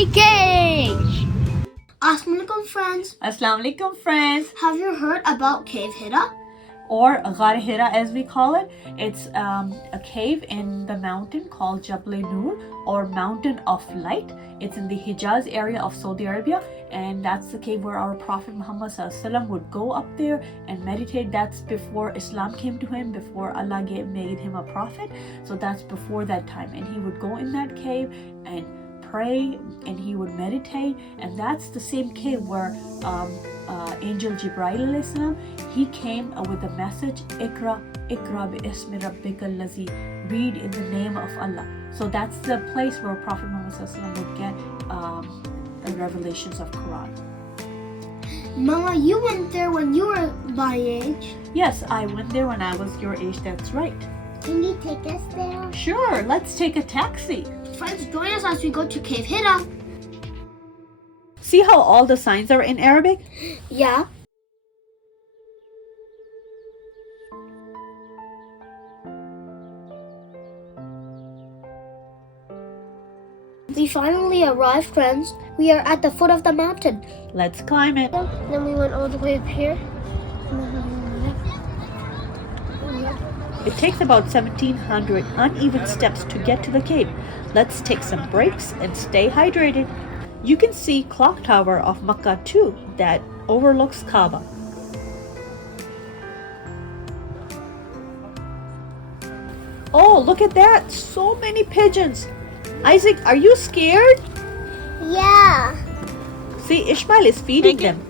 Musty Cage! Assalamualaikum friends. Assalamualaikum friends. Have you heard about Cave Hira? Or Ghar Hira as we call it. It's a cave in the mountain called Jabal Nur or Mountain of Light. It's in the Hijaz area of Saudi Arabia, and that's the cave where our Prophet Muhammad ﷺ would go up there and meditate. That's before Islam came to him, before Allah made him a prophet. So that's before that time, and he would go in that cave and pray, and he would meditate. And that's the same cave where Angel Jibreel salam, he came with the message, Ikra bi ismi rabbika allazi, read in the name of Allah. So that's the place where Prophet Muhammad ﷺ would get revelations of Quran. Mama, you went there when you were my age. Yes, I went there when I was your age, that's right. Can you take us there? Sure, let's take a taxi. Friends, join us as we go to Cave Hira. See how all the signs are in Arabic? Yeah. We finally arrived, friends. We are at the foot of the mountain. Let's climb it. Then we went all the way up here. It takes about 1,700 uneven steps to get to the cave. Let's take some breaks and stay hydrated. You can see Clock Tower of Makkah too, that overlooks Kaaba. Oh, look at that! So many pigeons! Isaac, are you scared? Yeah. See, Ishmael is feeding them.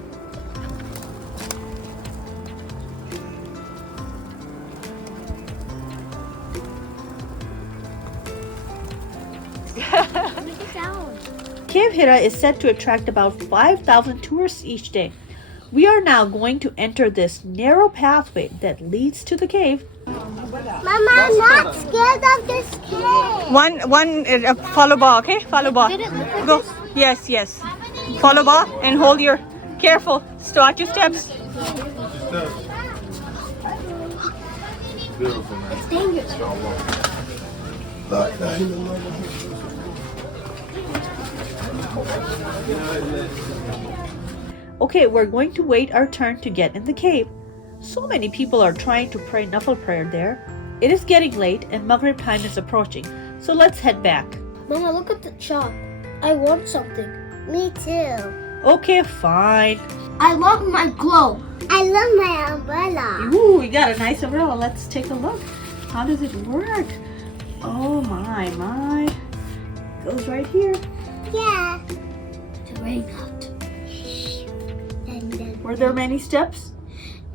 Cave Hira is said to attract about 5,000 tourists each day. We are now going to enter this narrow pathway that leads to the cave. Mama, I'm not scared of this cave. Follow Ba, okay? Follow Ba. Go. Yes. Follow Ba and hold your, careful. Start your steps. Beautiful, man. It's dangerous. Like that. Okay, we're going to wait our turn to get in the cave. So many people are trying to pray Nafal prayer there. It is getting late and Maghrib time is approaching, so let's head back. Mama, look at the shop. I want something. Me too. Okay, fine. I love my globe. I love my umbrella. Ooh, we got a nice umbrella. Let's take a look. How does it work? Oh my. Goes right here. Yeah. The rain out. Were there many steps?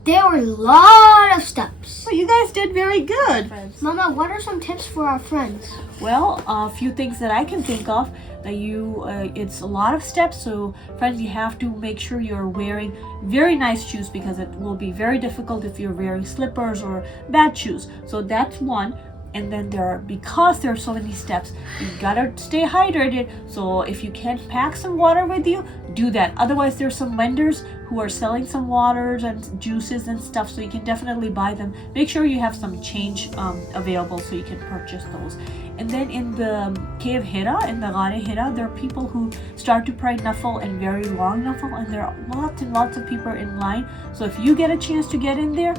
There were a lot of steps. Well, you guys did very good. Mama, what are some tips for our friends? Well, a few things that I can think of. It's a lot of steps, so friends, you have to make sure you're wearing very nice shoes because it will be very difficult if you're wearing slippers or bad shoes. So that's one. And then because there are so many steps, you gotta stay hydrated. So if you can't pack some water with you, do that. Otherwise, there's some vendors who are selling some waters and juices and stuff, so you can definitely buy them. Make sure you have some change available so you can purchase those. And then in the Cave Hira, in the Ghar Hira, there are people who start to pray Nafal and very long Nafal, and there are lots and lots of people in line. So if you get a chance to get in there,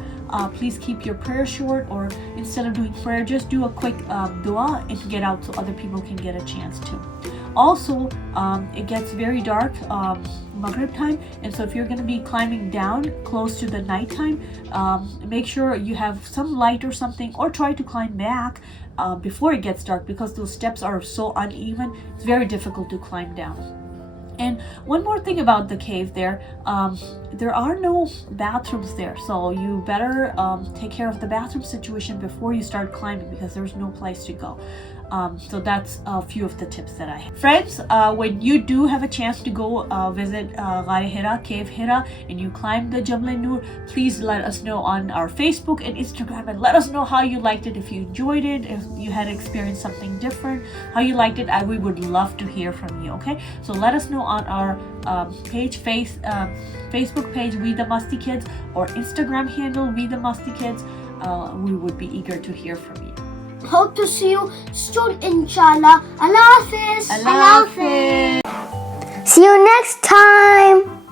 please keep your prayer short, or instead of doing prayer, just do a quick dua and get out so other people can get a chance too. Also, it gets very dark Maghrib time, and so if you're going to be climbing down close to the nighttime, make sure you have some light or something, or try to climb back before it gets dark, because those steps are so uneven. It's very difficult to climb down. And one more thing about the cave there are no bathrooms there, so you better take care of the bathroom situation before you start climbing, because there's no place to go. So that's a few of the tips that I have. Friends, when you do have a chance to go visit Ghar Hira, Cave Hira, and you climb the Jabal Nur, please let us know on our Facebook and Instagram, and let us know how you liked it, if you enjoyed it, if you had experienced something different, how you liked it. We would love to hear from you, okay? So let us know on our Facebook page, We the Musty Kids, or Instagram handle, We the Musty Kids. We would be eager to hear from you. Hope to see you soon, inshallah. Allah Hafiz. Allah Hafiz. See you next time.